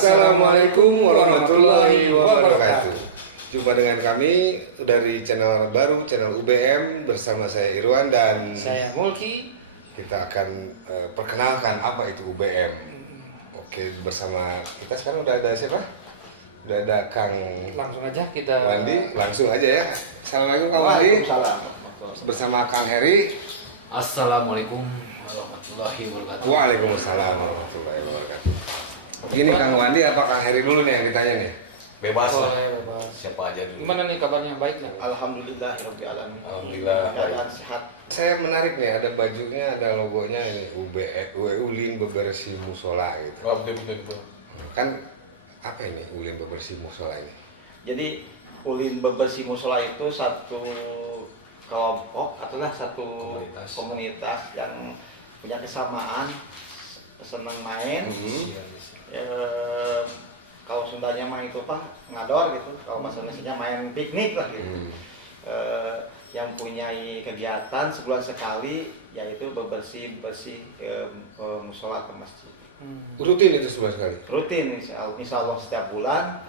Assalamualaikum warahmatullahi wabarakatuh. Jumpa dengan kami dari channel baru, channel UBM, bersama saya Irwan dan saya Mulki. Kita akan perkenalkan apa itu UBM. Oke, bersama kita sekarang udah ada siapa? Udah ada Kang Langsung aja kita Wandi, langsung aja ya. Assalamualaikum Kang Wandi. Waalaikumsalam. Bersama Kang Heri. Assalamualaikum warahmatullahi wabarakatuh. Waalaikumsalam warahmatullahi wabarakatuh. Gini Kang Wandi apa Kang Heri dulu nih yang ditanya nih? Bebas lah. boleh bebas. Siapa aja dulu. Gimana nih kabarnya? Baik nggak? Alhamdulillahirabbil alamin. Alhamdulillah. Keadaan sehat. Saya menarik nih, ada bajunya, ada logonya ini Ulin Bebersih Musola gitu. Oh, betul. Kan apa ini Ulin Bebersih Musola ini? Jadi Ulin Bebersih Musola itu satu kelompok atulah satu komunitas yang punya kesamaan, senang main. Kalau Sundanya mah itu ngador gitu, kalau bahasa Indonesianya main piknik lah gitu. Yang punya kegiatan sebulan sekali yaitu bersih ke musola, ke masjid. Rutin itu sebulan sekali? Rutin, insya Allah setiap bulan.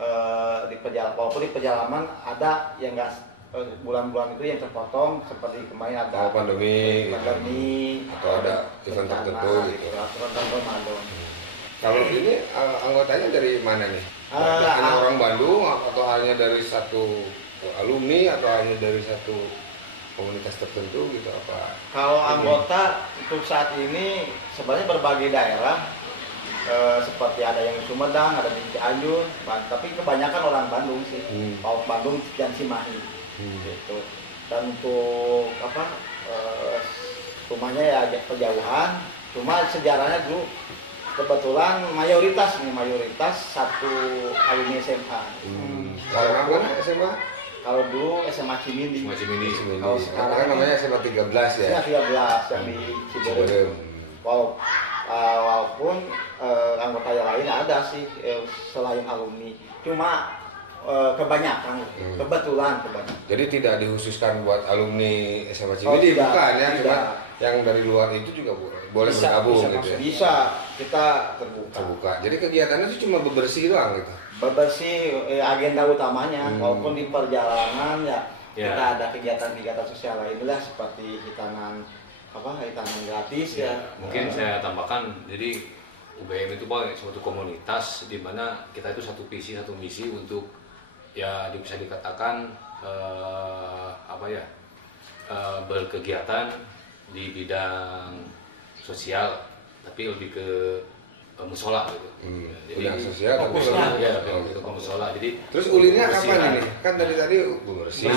Walaupun di perjalanan ada yang enggak bulan-bulan itu yang terpotong seperti kemarin ada pandemi atau ada event tertentu gitu. Ramadan. Kalau ini anggotanya dari mana nih? Hanya orang Bandung atau hanya dari satu alumni atau hanya dari satu komunitas tertentu gitu apa? Kalau anggota untuk saat ini sebenarnya berbagai daerah, seperti ada yang di Sumedang, ada di Cianjur, tapi kebanyakan orang Bandung sih, Paut Bandung dan Cimahi, gitu. Dan untuk rumahnya ya kejauhan, cuma sejarahnya dulu kebetulan mayoritas satu alumni SMA. Kalau mana SMA? Kalau dulu SMA Cimindi. Kalau sekarang namanya SMA 13 ya? SMA 13 yang di Ciberem. Walaupun anggota yang lain ada sih selain alumni. Cuma kebanyakan, kebetulan. Jadi tidak dikhususkan buat alumni SMA Cimindi, bukan ya? Cuma yang dari luar itu juga boleh bergabung gitu ya? Bisa, kita terbuka. Jadi kegiatannya itu cuma bebersih doang gitu? Bebersih agenda utamanya, walaupun di perjalanan ya kita ada kegiatan-kegiatan sosial lainnya seperti hitanan gratis ya. Mungkin saya tambahkan, jadi UBM itu suatu komunitas di mana kita itu satu visi, satu misi untuk ya bisa dikatakan berkegiatan di bidang sosial, tapi lebih ke musola gitu. Jadi sosial fokusnya ya ke musola. Jadi terus ulinnya kapan ini? Kan tadi bersih.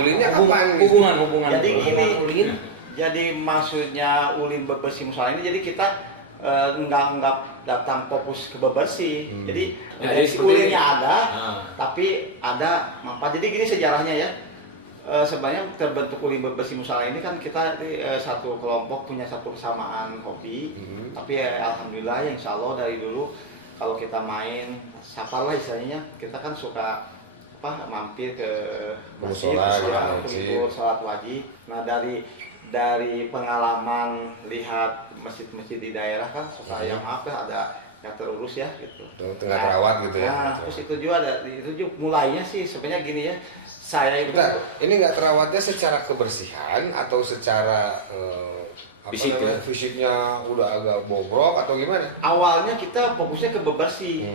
Ulinnya kapan? Hubungan. Jadi gini, ulin. Jadi maksudnya Ulin Bebersih Musola ini jadi kita enggak datang fokus ke bebersih. Jadi ulinnya ada, tapi ada manfaat. Jadi gini sejarahnya ya. Sebenarnya terbentuk Ulin Bebersih Musola ini kan kita satu kelompok punya satu kesamaan hobi, tapi alhamdulillah ya insya Allah dari dulu kalau kita main safar lah istilahnya, kita kan suka mampir ke masjid untuk sholat wajib. Nah dari pengalaman lihat masjid-masjid di daerah kan suka yang ada yang terurus ya gitu, tengah terawat gitu ya. Nah terus itu juga mulainya sih sebenarnya gini ya. Saya itu ini nggak terawatnya secara kebersihan atau secara fisiknya udah agak bobrok atau gimana? Awalnya kita fokusnya ke bebersih.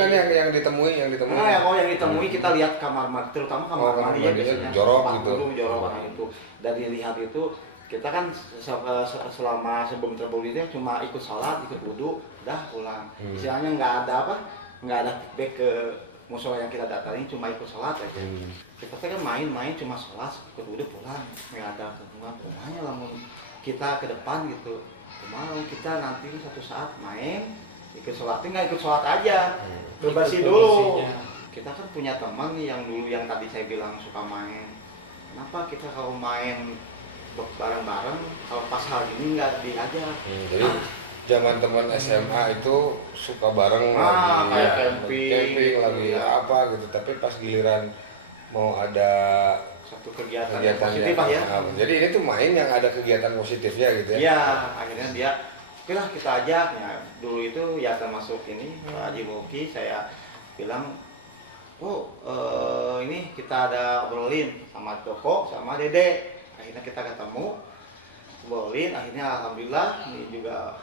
Kan yang ditemui. Nah, yang ditemui kita lihat kamar mandi, terutama kamar mandi ya biasanya jorok gitu. Itu. Dari lihat itu kita kan selama sebelum terbully cuma ikut sholat, ikut wudhu, udah pulang. Istilahnya nggak ada feedback ke musola yang kita datangi, cuma ikut sholat aja. Kita kan main cuma sholat, ikut wudhu pulang, nggak ada hubungannya lah kita ke depan gitu. Mau kita nanti suatu saat main, ikut sholatnya nggak ikut sholat aja, bebersih dulu. Kita kan punya teman yang dulu yang tadi saya bilang suka main. Kenapa kita kalau main bareng-bareng, kalau pas hal ini nggak diajak? Jadi zaman teman SMA itu suka bareng kayak camping lagi apa gitu, tapi pas giliran mau ada satu kegiatan positif ya. Jadi ini tuh main yang ada kegiatan positifnya gitu ya. Iya, akhirnya dia oke lah kita ajak ya. Dulu itu ya termasuk ini Pak Haji Muki, saya bilang ini kita ada obrolin sama Joko sama Dede. Akhirnya kita ketemu, obrolin, akhirnya alhamdulillah ini juga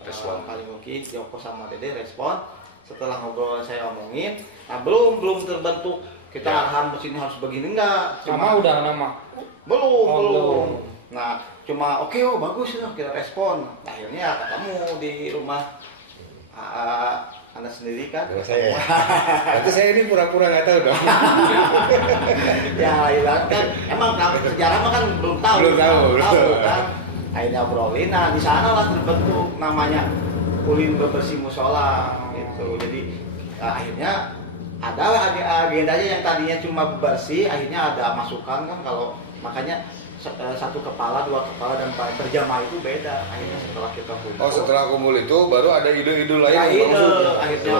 Respon. Pak Haji Muki, Joko sama Dede respon. Setelah ngobrol saya omongin, nah belum terbentuk kita arahan mesin harus begini enggak. Sama udah nama. Belum. Nah, cuma oke bagus lah kita respon. Akhirnya ketemu di rumah Anda sendiri kan. Rumah saya. Nanti saya ini pura-pura nggak tahu dong. Ya, ibarat kan emang sejarah mah kan belum tahu. Belum tahu. Kan. Akhirnya obrolin. Nah, di sana lah terbentuk namanya Ulin Bebersih Musola gitu. Jadi akhirnya ada agendanya yang tadinya cuma bersih, akhirnya ada masukan kan kalau makanya satu kepala, dua kepala dan berjamaah itu beda. Akhirnya setelah kita kumpul. Oh, setelah kumpul itu baru ada ide-ide lain ya, yang bagus. akhirnya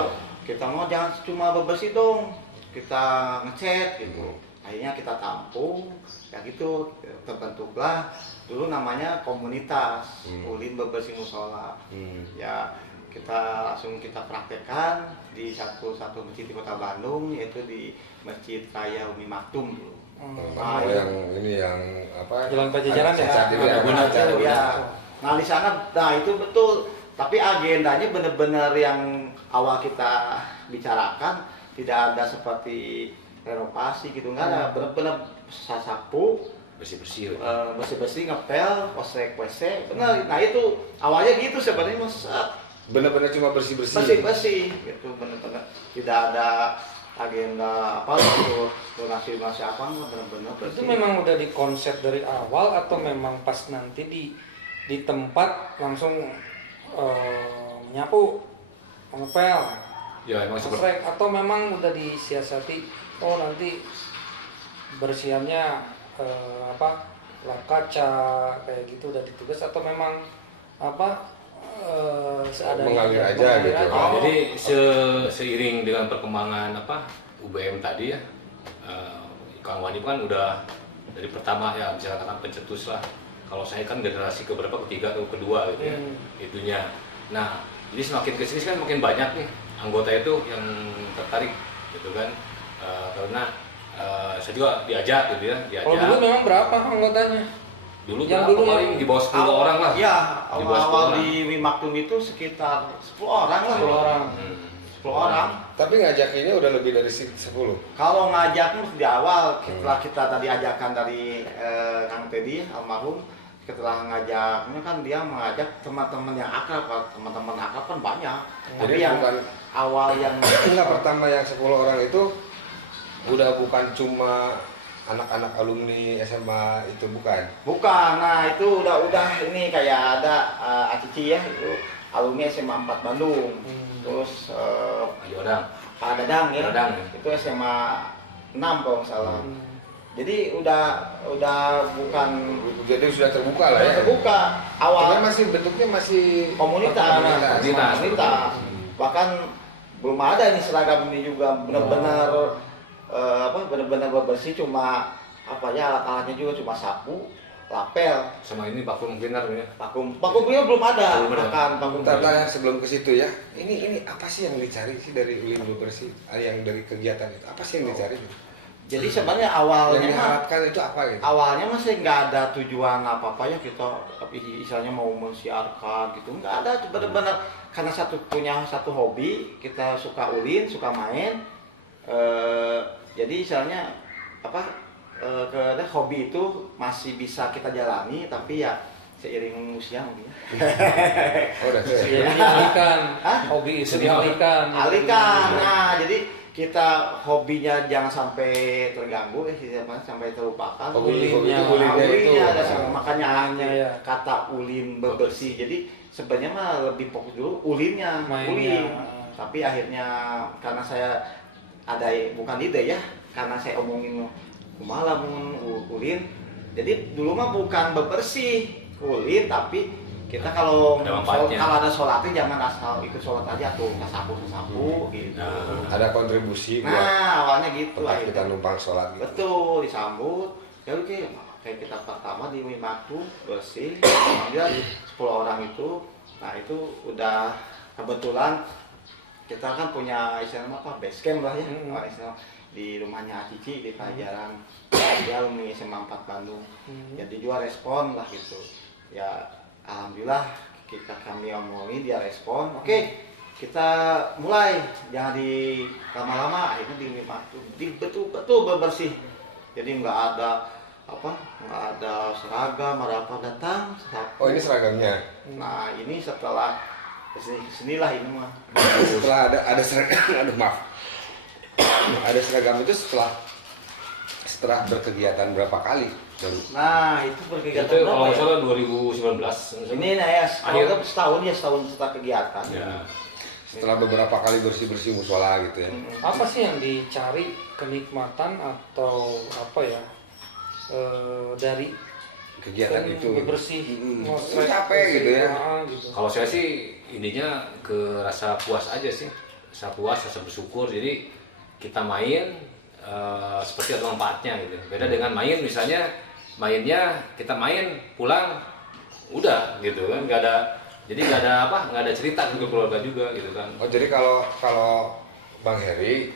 kita mau jangan cuma bebersih dong, kita ngecat gitu. Akhirnya kita tampung, ya gitu terbentuklah dulu namanya komunitas Ulin Bebersih Musola. Ya kita langsung kita praktekkan di satu masjid di Kota Bandung, yaitu di Masjid Raya Umi Maktum dulu. Yang ini yang apa? Jalan Pajajaran ya? Saat itu ya, Ya. Nah di sana, nah itu betul. Tapi agendanya benar-benar yang awal kita bicarakan tidak ada seperti renovasi gitu, nggak ada. Benar-benar sasapu, bersih-bersih. bersih-bersih, ngepel, posek WC, benar. Nah itu awalnya gitu sebenarnya mas. Benar-benar cuma bersih-bersih. Bersih gitu, benar-benar tidak ada agenda apa gitu, donasi apa, benar-benar bersih. Itu memang udah dikonsep dari awal atau memang pas nanti di tempat langsung menyapu, ngepel, Ya emang seperti posrek, atau memang udah disiasati nanti bersihannya lap kaca kayak gitu udah ditugas, atau memang Mengalir aja gitu. Jadi seiring dengan perkembangan UBM tadi ya, Kang Wani kan udah dari pertama ya bisa katakan pencetus lah. Kalau saya kan generasi keberapa, ketiga atau kedua gitu ya, itunya. Nah, jadi semakin kesini kan makin banyak nih anggota itu yang tertarik gitu kan, karena saya juga diajak gitu ya, Kalau dulu memang berapa anggotanya? Dulu yang berapa dulu paling di bawah 10 orang lah. Ya, Di bawah 10 awal orang. di Wimaktum itu sekitar 10 orang lah. 10 orang. 10 orang. Tapi ngajakinnya udah lebih dari 10. Kalau ngajak di awal, setelah kita tadi ajakan dari Kang Teddy almarhum, setelah ngajaknya kan dia mengajak teman-teman yang akrab, teman-teman akrab kan banyak. Tapi Jadi yang bukan awal yang enggak pertama yang 10 orang itu udah bukan cuma anak-anak alumni SMA itu bukan. bukan. Nah, itu udah ini kayak ada Acici ya, itu alumni SMA 4 Bandung. Terus Yodang. Pak Dadang ya. Dadang, ya. Itu SMA 6 kalau nggak salah. Jadi udah bukan Jadi sudah terbuka lah ya. terbuka. Awalnya Karena masih bentuknya masih komunitas. Komunitas. Bahkan belum ada ini seragam ini juga benar-benar benar-benar bersih, cuma alat-alatnya juga cuma sapu, lapel, Sama ini vacuum cleaner ya. vakum cleaner belum ada. Belum ada. Bahkan vakum Bentar cleaner. sebelum ke situ ya. Ini apa sih yang dicari sih dari Ulin Bebersih? Yang dari kegiatan itu apa sih yang dicari? Jadi sebenarnya Yang awalnya diharapkan itu apa gitu? awalnya masih nggak ada tujuan apa-apa ya kita istilahnya mau mensiarkan gitu, nggak ada, benar-benar karena punya satu hobi, kita suka ulin, suka main, jadi istilahnya hobi itu masih bisa kita jalani, tapi ya seiring usia mungkin ya. Oh, udah Jadi selesai. dialihkan, Hah? hobi itu dialihkan. Alihkan. Nah, jadi kita hobinya jangan sampai terganggu sampai terlupakan. Ulinnya Ulinnya ada itu. makanya Mainnya ya. kata ulin bebersih. Jadi sebenarnya mah lebih fokus dulu ulinnya, Mainnya. ulin. Tapi akhirnya karena saya ada bukan ide ya, karena saya omongin kumaha lamun ulin. Jadi dulu mah bukan bebersih ulin, tapi kita kalau Ada manfaatnya. kalau ada sholatnya jangan asal ikut sholat aja tuh, nggak sapu gitu. Ada kontribusi buat Nah awalnya gitu tempat kita akhirnya. numpang sholat gitu. Betul, disambut. Ya oke, kayak kita pertama di Wimaktum bersih, kemudian 10 orang itu Nah itu udah kebetulan kita kan punya istilahnya apa, base camp lah ya, istilah di rumahnya Acici di Pajajaran, dia alumni SMA 4 Bandung. Jadi juga respon lah gitu. Ya alhamdulillah kami omongin, dia respon. Oke, kita mulai, jangan di lama-lama, akhirnya di betul-betul bersih. Jadi nggak ada seragam, ada apa datang. Oh ini seragamnya. Nah ini setelah kesinilah ini mah. Setelah ada seragam, aduh maaf. Ada seragam itu setelah berkegiatan berapa kali? Nah itu berkegiatan Itu berapa kalau ya? salah 2019. Ini nah ya, setahun setelah kegiatan. Ya. Setelah beberapa kali bersih-bersih musola gitu ya. Apa sih yang dicari, kenikmatan atau apa ya, dari Kegiatan itu bersih, Itu capek gitu ya. gitu. Kalau saya sih ininya ke rasa puas aja sih, rasa puas, rasa bersyukur. Jadi kita main seperti ada manfaatnya gitu. Beda dengan main misalnya mainnya kita main pulang udah gitu kan, nggak ada cerita ke keluarga juga gitu kan. Oh jadi kalau Bang Heri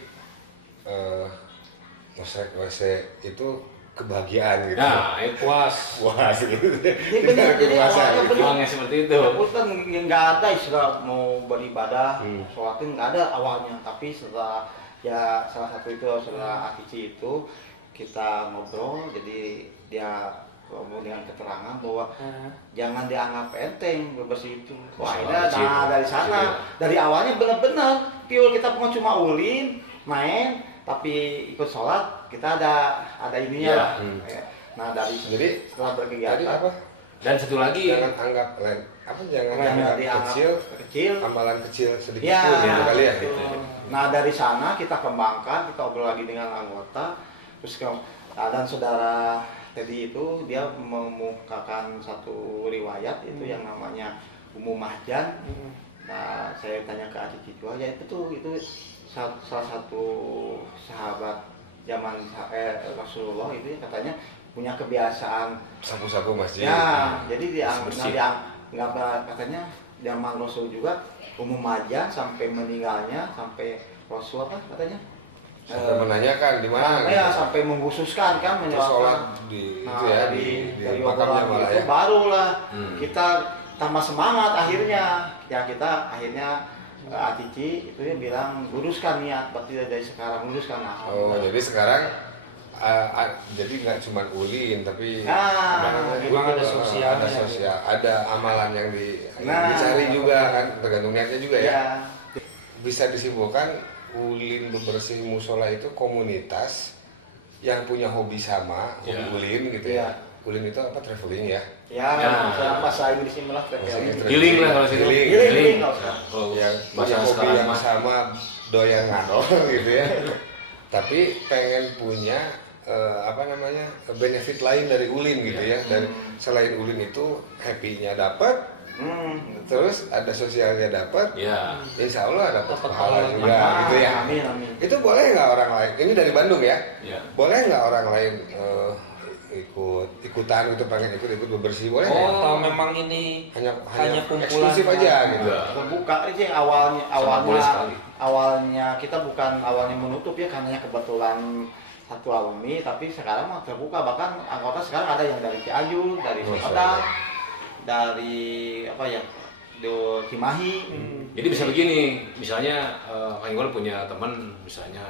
Mosrek WC itu kebahagiaan gitu. Nah, itu Puas. Puas gitu. Ini benar, jadi awalnya benar. uangnya seperti itu. Kan nggak ada istilah mau beribadah, sholatin nggak ada awalnya. Tapi setelah ya salah satu itu saudara Akici itu kita ngobrol, jadi dia ngomong dengan keterangan bahwa jangan dianggap enteng bebersih itu. Wah, akhirnya dari sana, dari awalnya benar-benar pure kita cuma ulin, main, tapi ikut sholat kita ada ininya lah. Nah dari Jadi setelah berkegiatan tadi apa? Dan satu lagi, Jangan anggap jangan anggap kecil, amalan kecil sedikit ya, gitu kali ya. gitu. Nah dari sana kita kembangkan, kita obrol lagi dengan anggota, terus dan saudara Teddy itu dia memukakan satu riwayat itu yang namanya Ummu Mahjan. Nah saya tanya ke Adik juga, ya itu salah satu sahabat zaman Rasulullah itu katanya punya kebiasaan Sapu-sapu masjid. ya, jadi nggak katanya zaman Rasul juga Ummu Mahjan sampai meninggalnya, sampai Rasul apa katanya Sampai menanyakan di mana. ya sampai mengkhususkan kan Terus sholat menyebabkan di nah, itu ya dari makamnya obrolan malah itu ya. barulah kita tambah semangat akhirnya kita akhirnya Atici itu dia bilang luruskan niat, berarti dari sekarang luruskan. Oh jadi sekarang jadi nggak cuma ulin tapi memang ada sosialnya. ada sosial, ada amalan yang dicari juga kan, tergantung niatnya juga ya. Bisa disimpulkan ulin bebersih musola itu komunitas yang punya hobi sama, hobi ulin gitu ya. Ulin itu apa, traveling ya? Ya, bahasa Inggrisnya malah healing lah kalau situ. Healing. Kalau Yang bahasa punya hobi sekarang yang mah. sama, doyan ngadol gitu ya. Tapi pengen punya benefit lain dari ulin gitu ya. Dan selain ulin itu happy-nya dapat, terus ada sosialnya dapat, Ya. insya Allah dapat pahala juga Amin. gitu ya. Amin. Itu boleh nggak orang lain? Ini dari Bandung ya? Ya. Boleh nggak orang lain ikutan gitu, pengen ikut bebersih, boleh nggak? Atau memang ini hanya kumpulan eksklusif aja gitu. Terbuka aja yang boleh sekali. awalnya kita bukan awalnya menutup ya, karena kebetulan satu alumni, tapi sekarang mah terbuka, bahkan anggota sekarang ada yang dari Cianjur, dari Sumedang, dari Cimahi. Jadi bisa begini, misalnya Kang Iwan punya teman, misalnya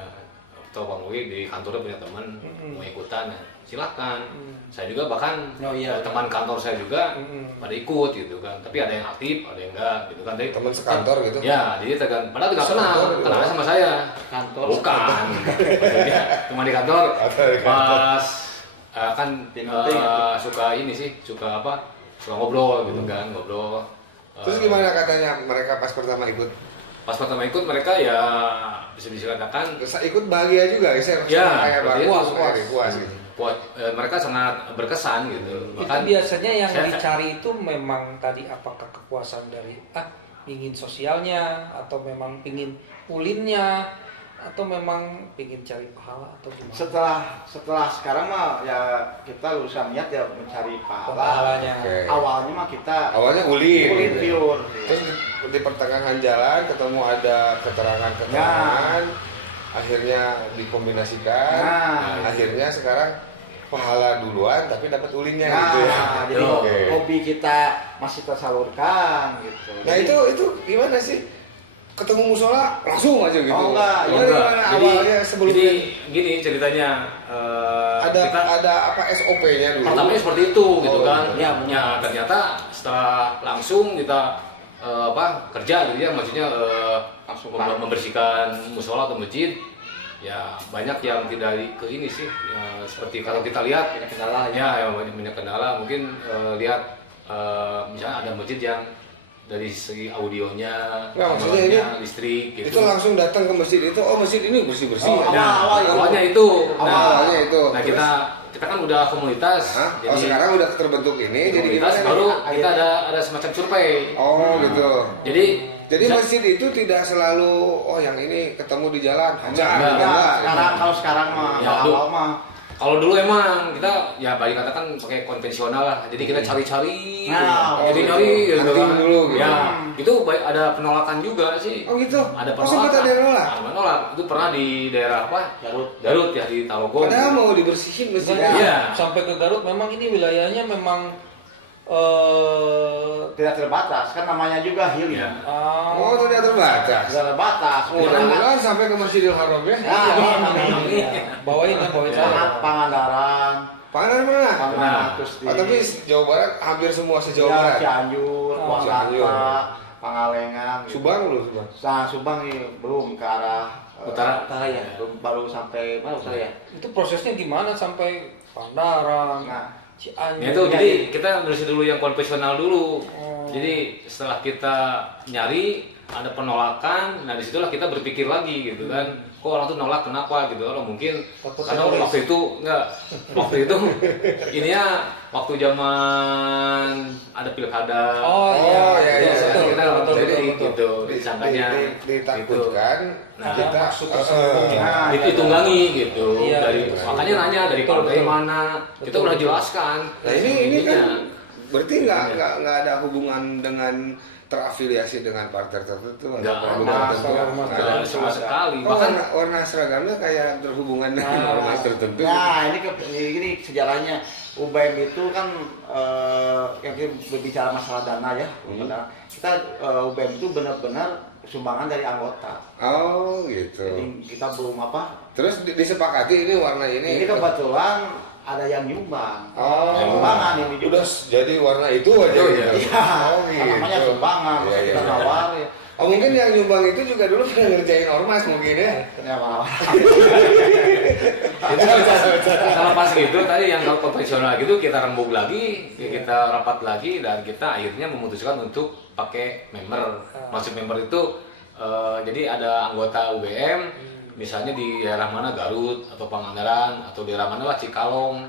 atau Bang Wi di kantornya punya teman mau ikutan, silakan. Saya juga bahkan teman kantor saya juga pada ikut gitu kan. Tapi ada yang aktif, ada yang enggak gitu kan. Tapi Teman sekantor gitu. ya, jadi padahal nggak kenal sama saya. Kantor Bukan. Cuma di kantor. Pas kan suka ini sih, suka ngobrol gitu kan, ngobrol. Terus gimana katanya mereka pas pertama ikut? Pas pertama ikut mereka ya bisa dikatakan Terus ikut bahagia juga, saya kayak seperti itu. puas gitu. Mereka sangat berkesan gitu. Itu biasanya yang dicari itu memang tadi apakah kepuasan dari ingin sosialnya, atau memang ingin ulinnya, atau memang ingin cari pahala, atau gimana? Setelah sekarang mah ya kita lulusan niat ya mencari pahala. Pahalanya. Oke. Awalnya mah mah kita Awalnya ulin gitu. pure. Terus di pertengahan jalan ketemu ada keterangan, akhirnya dikombinasikan, Nah. akhirnya sekarang pahala duluan tapi dapat ulinnya Nah, gitu ya. jadi Oke. hobi kita masih tersalurkan gitu. Nah itu gimana sih? Ketemu musola langsung aja gitu. Oh, enggak. Gimana awalnya sebelumnya? Jadi gini ceritanya. Ada apa SOP-nya dulu? Pertamanya seperti itu gitu Oh, kan. iya. Ya ternyata setelah langsung kita kerja gitu ya, maksudnya Langsung membersihkan musola atau masjid. Ya banyak yang tidak ke ini sih. Ya, seperti kalau kita lihat Banyak kendala ya. ya banyak kendala. Mungkin lihat misalnya ada masjid yang dari segi audionya, Nggak, maksudnya kameranya, listrik gitu. Itu langsung datang ke masjid itu, oh masjid ini bersih-bersih. Oh, Nah, awalnya itu. Awalnya itu. Nah Terus? kita kan udah komunitas. Hah? Oh sekarang udah terbentuk ini, jadi komunitas gimana? baru nih? kita ada semacam survei. Oh gitu. Jadi Masjid itu tidak selalu oh yang ini ketemu di jalan. Enggak, sekarang mah Ya, awal mah kalau dulu emang kita ya balik katakan pakai konvensional lah. Jadi kita cari-cari, Nah, jadi gitu. nyari gitu Hunting kan. dulu gitu. Ya, itu ada penolakan juga sih. Oh gitu. Ada Oh, sempat penolakan. ada yang nolak? Ada menolak. Itu pernah di daerah apa? Garut ya di Tarogong. Padahal mau dibersihin masjidnya. Iya. Sampai ke Garut memang ini wilayahnya memang tidak terbatas kan namanya juga healing. Ya. Oh tidak terbatas. Tidak terbatas. Mudah-mudahan sampai ke Masjidil Haram ya. bawain saya. Pangandaran, Panganan mana? Pangandaran terus di Tapi Jawa Barat hampir semua se-Jawa ya, Barat. Cianjur, Oh, Cianjur. Purwakarta, Pangalengan, gitu. Subang lu Subang. Nah, Subang ini belum ke arah Utara. ya, baru sampai mana utara ya? Itu prosesnya gimana sampai Pangandaran, Nah, Cianjur? Ya itu jadi kita nulis dulu yang konvensional dulu. Oh. Jadi setelah kita nyari ada penolakan, nah disitulah kita berpikir lagi gitu kan. Kok orang tuh nolak kenapa gitu? Kalau mungkin Takut karena teroris. waktu itu ininya waktu zaman ada pilkada. Oh iya, iya, betul, iya. Kita betul, jadi betul, betul. gitu disangkanya Ditakutkan Nah, kita maksud tersembunyi. Nah, itu ditunggangi gitu. Iya, Dari betul. makanya nanya dari Betul, partai betul. mana. Kita Betul, udah betul. jelaskan. Nah ini Ininya. kan berarti Iya. nggak ada hubungan dengan terafiliasi dengan partai tertentu atau Nggak produk ada, tertentu. sama Nggak Nggak ada. sama sekali. Oh, Bahkan warna seragamnya kayak berhubungan dengan ormas tertentu. Nah, ini sejarahnya UBM itu kan yang kita berbicara masalah dana ya. Benar. Kita UBM itu benar-benar sumbangan dari anggota. Oh gitu. Jadi kita belum apa? Terus disepakati ini warna ini. Ini kebetulan ada yang nyumbang. Oh, Sumbangan ini juga. udah jadi warna itu aja. Oh, gitu. iya. Iya, Oh, gitu. namanya sumbangan, Iya, kita iya. nawar ya. Oh mungkin yang nyumbang itu juga dulu pernah ngerjain ormas mungkin ya. Ya, nawar. itu kalau pas gitu tadi yang konvensional gitu kita rembuk lagi, kita rapat lagi dan kita akhirnya memutuskan untuk pakai member. Maksud member itu jadi ada anggota UBM misalnya di daerah mana Garut atau Pangandaran atau daerah mana lah Cikalong.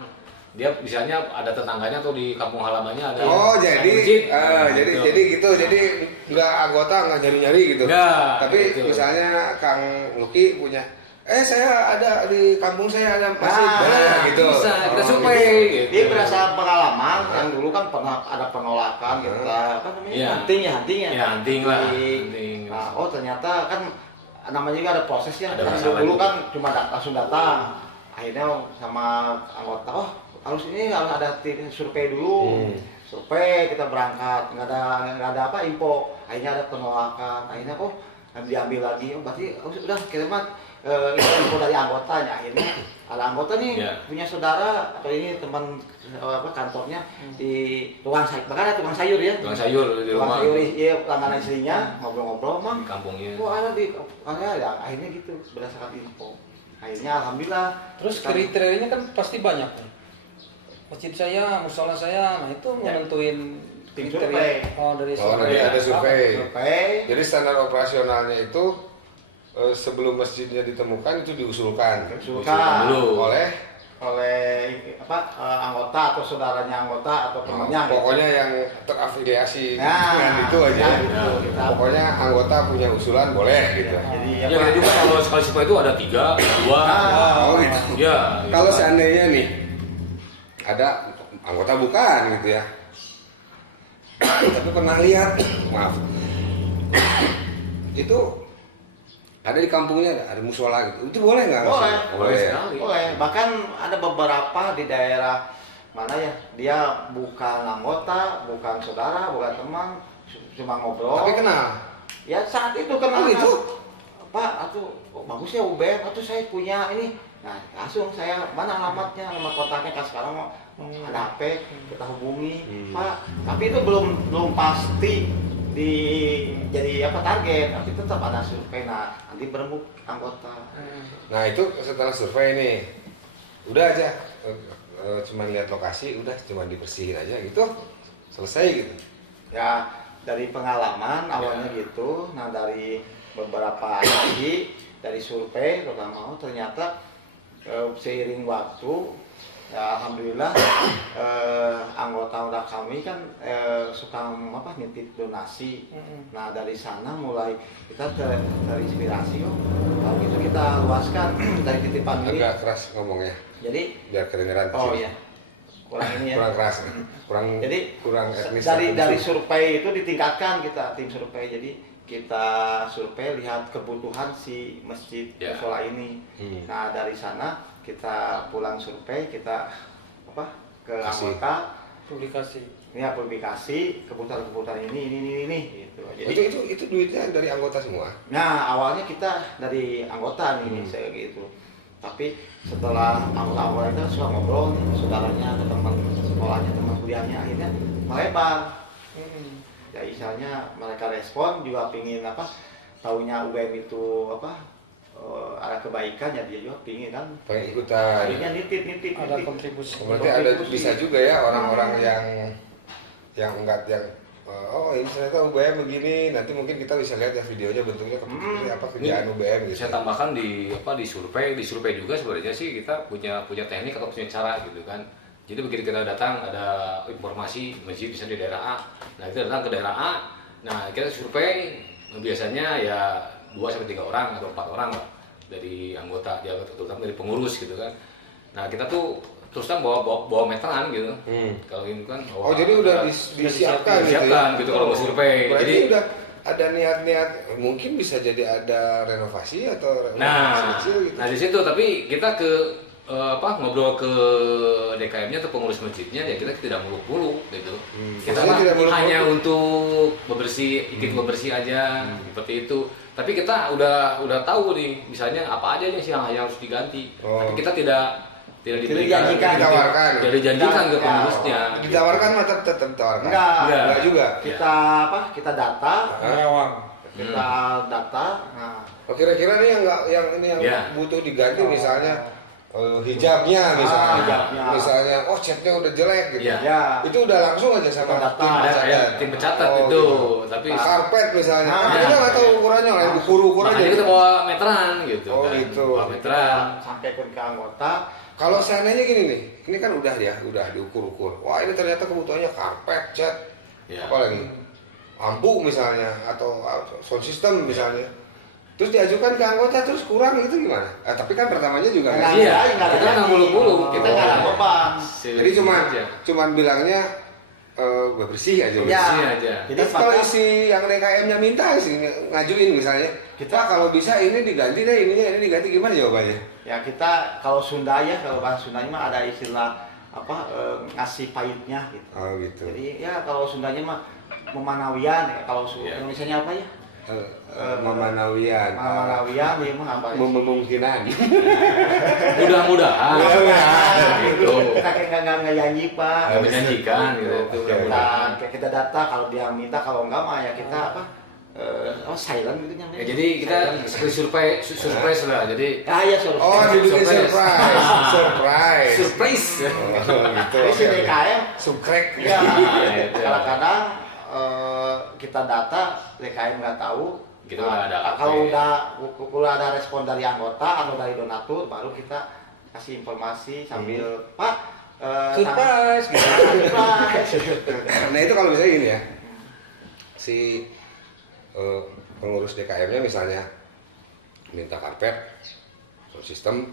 Dia misalnya ada tetangganya atau di kampung halamannya ada Oh masjid. jadi gitu. Jadi nggak anggota nggak nyari-nyari gitu. Nggak, Tapi gitu. misalnya Kang Luki punya saya ada di kampung saya ada masjid. Nah, Boleh gitu. bisa kita Oh, survei gitu. Dia berdasarkan pengalaman yang dulu kan pernah ada penolakan gitu lah. Apa namanya? Iya. Hunting ya. Ya, hunting lah, Hunting. hunting. Nah, oh ternyata kan namanya juga ada prosesnya. Ada Kan masalah dulu juga. kan cuma langsung datang. Akhirnya sama anggota, harus ada survei dulu. Survei kita berangkat, nggak ada apa info. Akhirnya ada penolakan. Akhirnya diambil lagi. Berarti udah kita mah info dari anggotanya. Akhirnya ada anggota nih Iya. punya saudara atau ini teman kantornya di tukang sayur. Bahkan ada tukang sayur ya. Tukang sayur di Tukang rumah. sayur iya langganan istrinya ngobrol-ngobrol mang. Di kampungnya. Kok ada ya, akhirnya gitu berdasarkan info. Akhirnya alhamdulillah. Terus kita- kriterianya kan pasti banyak nih. Masjid saya, musola saya, nah itu menentuin Tim kriteria. survei. Oh dari Oh, nanti ada survei. survei. Jadi standar operasionalnya itu sebelum masjidnya ditemukan itu diusulkan. Diusulkan dulu. oleh anggota atau saudaranya anggota atau temannya. Pokoknya yang terafiliasi Nah, dengan itu aja. ya, gitu. Kita- Pokoknya anggota punya usulan boleh gitu. Jadi Ya kita juga kalau sekali survei itu ada 3, 2. Oh gitu. Ya. Kalau seandainya nih ada anggota bukan gitu ya, tapi pernah lihat maaf itu ada di kampungnya ada musola gitu, itu boleh nggak? Boleh, boleh. sekali. Boleh. Bahkan ada beberapa di daerah mana ya, dia bukan anggota, bukan saudara, bukan teman, cuma ngobrol. Tapi kenal. Ya saat itu kenal. Oh, itu? Pak, bagus ya UBM, saya punya ini. Nah, langsung saya, mana alamatnya, alamat kontaknya, kan sekarang mau ada HP, kita hubungi, Pak. Tapi itu belum pasti jadi target, tapi tetap ada survei. Nah, nanti berembuk anggota. Nah itu setelah survei nih, udah aja cuma lihat lokasi, udah cuma dibersihin aja gitu, selesai gitu. Ya dari pengalaman awalnya gitu. Nah dari beberapa lagi dari survei terutama ternyata seiring waktu ya alhamdulillah anggota kami kan suka nitip donasi. Nah dari sana mulai kita terinspirasi kok. Kalau gitu kita luaskan dari titipan ini. Agak keras ngomongnya, Jadi biar kedengeran. oh iya kurang ini ya. Kurang keras, Jadi kurang etnis. dari survei itu ditingkatkan kita tim survei. Jadi kita survei lihat kebutuhan si masjid musola ini. Nah dari sana kita pulang survei, kita ke anggota publikasi kebutuhan ini gitu. Jadi itu duitnya dari anggota semua. nah awalnya kita dari anggota nih saya gitu. Tapi setelah anggota itu suka ngobrol nih, saudaranya, ke teman sekolahnya, teman kuliahnya, akhirnya melebar. Ya misalnya mereka respon juga pingin taunya UBM itu ada kebaikan, ya dia juga pingin kan. Pengen ikutan. Akhirnya nitip. Ada kontribusi. Berarti ada bisa juga ya orang-orang yang enggak yang oh ini ternyata UBM begini, nanti mungkin kita bisa lihat ya videonya bentuknya seperti apa kerjaan UBM gitu. Saya tambahkan di survei juga sebenarnya sih kita punya teknik atau punya cara gitu kan. Jadi begitu kita datang ada informasi masjid bisa di daerah A, nah kita datang ke daerah A, nah kita survei biasanya ya 2-3 orang atau 4 orang lah dari anggota, terutama dari pengurus gitu kan. Nah kita tuh terus kan bawa meteran gitu. Kalau ini kan jadi udah disiapkan gitu kalau mau survei. Berarti Jadi udah ada niat-niat, mungkin bisa jadi ada renovasi atau renovasi kecil gitu. Nah di situ tapi kita ngobrol ke DKM-nya atau pengurus masjidnya ya kita tidak muluk-muluk gitu. Kita hanya untuk ikut bebersih aja seperti itu. Tapi kita udah tahu nih misalnya apa aja sih yang harus diganti. Tapi kita tidak dijanjikan, dijanjikan ke pengurusnya. Ditawarkan mah tetap ditawarkan. Enggak juga. Kita data. Kita data. Nah, Kira-kira nih yang butuh diganti misalnya hijabnya misalnya catnya udah jelek gitu. Itu udah langsung aja sama tim pencatat itu. Tapi karpet misalnya, kita nggak tahu ukurannya, lain ukur aja. Makanya kita bawa meteran gitu. Gitu. Bawa meteran. Sampai ke anggota. Kalau seandainya gini nih, ini kan udah diukur-ukur. Wah ini ternyata kebutuhannya karpet, cat, apalagi lampu misalnya atau sound system misalnya. Terus diajukan ke anggota terus kurang itu gimana? Tapi kan pertamanya juga kita nggak mulu-mulu, kita nggak ada beban. Jadi cuman bilangnya bersih aja. Bersih aja. Jadi kalau isi yang DKM-nya minta sih ngajuin misalnya, kita kalau bisa ini diganti deh, ini diganti, gimana jawabannya? Ya kita kalau Sunda ya, kalau bahasa Sundanya mah ada istilah ngasih pahitnya gitu. Oh gitu. Jadi ya kalau Sundanya mah memanawian, ya kalau Indonesianya apa ya? Memanawian. Memanawian ya mah apa? Memungkinan. Mudah-mudahan. Gitu. Kita kayak nggak janji Pak. Nggak menjanjikan gitu. Kita data kalau dia minta, kalau enggak mah ya kita silent gitu nyampe. Ya, jadi kita seperti surprise lah. Jadi dibikin surprise. Gitu. Jadi si DKM subkrek. Ya, kadang-kadang kita data DKM nggak tahu. Gitu ada. Kalau udah ada respon dari anggota atau dari donatur, baru kita kasih informasi sambil Pak surprise gitu. Nah itu kalau misalnya gini ya, si pengurus DKM-nya misalnya minta karpet, sound system,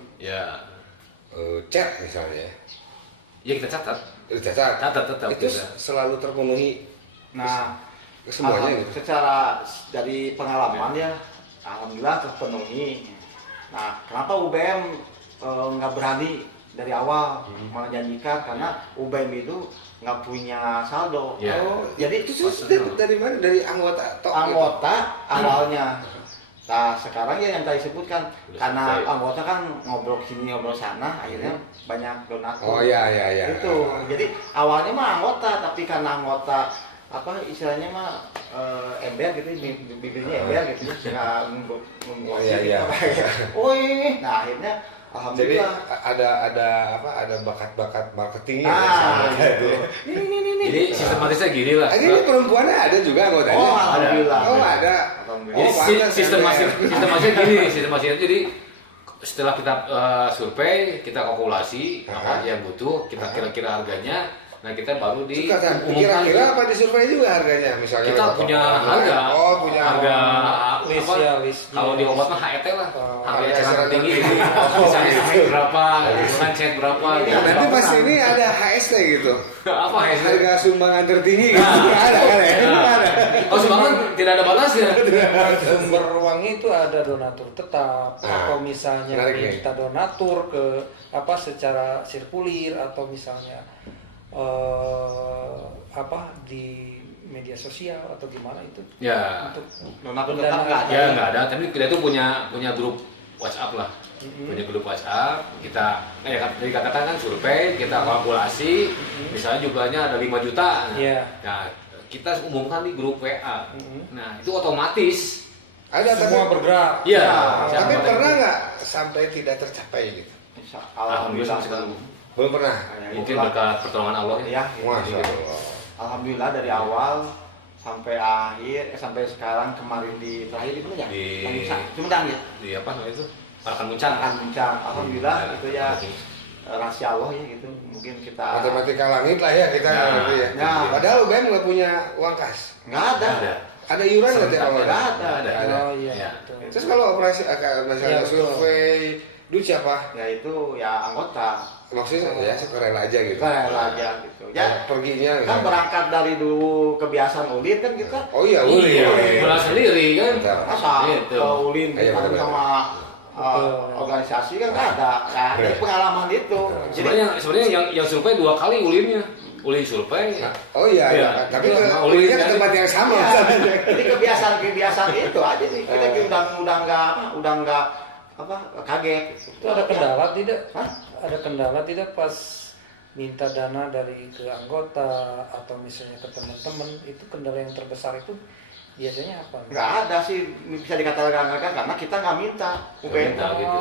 cat misalnya, ya kita catat. catat tetap. Itu selalu terpenuhi Nah, Semuanya gitu. secara dari pengalaman ya, alhamdulillah terpenuhi. Nah, kenapa UBM nggak berani dari awal menjanjikan? Karena UBM itu nggak punya saldo. Ya. Oh, Jadi itu dari mana? Dari anggota tok gitu? anggota awalnya. Nah, sekarang ya yang tadi sebutkan, Udah karena selesai. anggota kan ngobrol sini ngobrol sana, akhirnya banyak donatur. Oh iya iya iya. Itu. Jadi awalnya mah anggota, tapi karena anggota apa istilahnya mah ember gitu, bibirnya ember gitu, nggak membuat. Oh iya iya. Oh iya. Nah akhirnya Jadi alhamdulillah. ada bakat-bakat marketingnya. Ah, ya, gitu. Ini. Jadi sistematisnya gini lah. Ini perempuannya ada juga anggotanya. Oh alhamdulillah. Oh ada. Alhamdulillah. Jadi pantas sistematisnya gini, sistematisnya jadi setelah kita survei, kita kalkulasi apa aja yang butuh, kita kira-kira harganya, nah kita baru Kira-kira diumumkan. apa disurvei juga harganya misalnya? Kita berapa? punya harga. Oh punya harga List apa? ya, list. Kalau di obat mah HET lah. Oh, Harga harga eceran eceran tinggi tertinggi. gitu. Oh, Misalnya gitu. HET berapa, dengan CET berapa. Ini gitu. Nanti pas ini ada HST gitu. Apa HET? Harga sumbangan tertinggi gitu. Ada kan ya? Ada. Oh, sumbangan tidak ada batasnya. Sumber uangnya itu ada donatur tetap Nah, atau misalnya menarik nih. kita donatur ke apa secara sirkulir atau misalnya apa di media sosial atau gimana itu Ya. untuk Donatur tetap nggak ada. Ya nggak ada, tapi kita tuh punya grup WhatsApp lah. Punya grup WhatsApp, kita tadi katakan kan survei, kita kalkulasi, misalnya jumlahnya ada 5 juta. Iya. Nah, kita umumkan di grup WA. Mhm. Nah, itu otomatis. Ada semua tapi, bergerak. Iya. tapi Siapa pernah tahu. nggak sampai tidak tercapai gitu? Alhamdulillah sekarang. Belum pernah. Mungkin berkat pertolongan Allah ya. Ya, Masya gitu. Allah. Alhamdulillah dari awal sampai akhir, sampai sekarang kemarin di terakhir itu ya, Di- Sumedang ya, Di apa namanya itu? Parakan Muncang. akan bincang. Alhamdulillah Nah, itu ya rahasia Allah ya gitu. Mungkin kita Matematika langit lah ya kita Nah, ngerti ya. nah. Padahal UBM nggak punya uang kas. nggak ada. Ada. Ada iuran nggak tiap awal? Nggak ada. Ada. Oh iya. Ya. betul. Terus kalau operasi misalnya Iya, betul. survei, duit siapa? Ya itu ya anggota. Maksudnya ya sukarela aja gitu. Kita aja gitu. Ya Perginya kan berangkat dari dulu kebiasaan ulin kan kita. Oh iya, boleh. Iya, pulang sendiri kan. Bentar. Masa Gitu. ke ulin Iya, kita benar-benar. sama Betul. organisasi kan nggak ada. Nah, ini pengalaman itu. Jadi Sebenarnya yang survei 2 kali ulinnya. Ulin survei. Oh iya, Iya. iya. Tapi Iya. ulingnya ke tempat yang sama. Jadi kebiasaan itu aja nih kita udah nggak kaget. Itu ada kendala tidak? Hah? Ada kendala tidak pas minta dana dari ke anggota atau misalnya ke teman-teman, itu kendala yang terbesar itu biasanya apa? Nggak ada sih bisa dikatakan karena kita nggak minta. Nggak minta. gitu.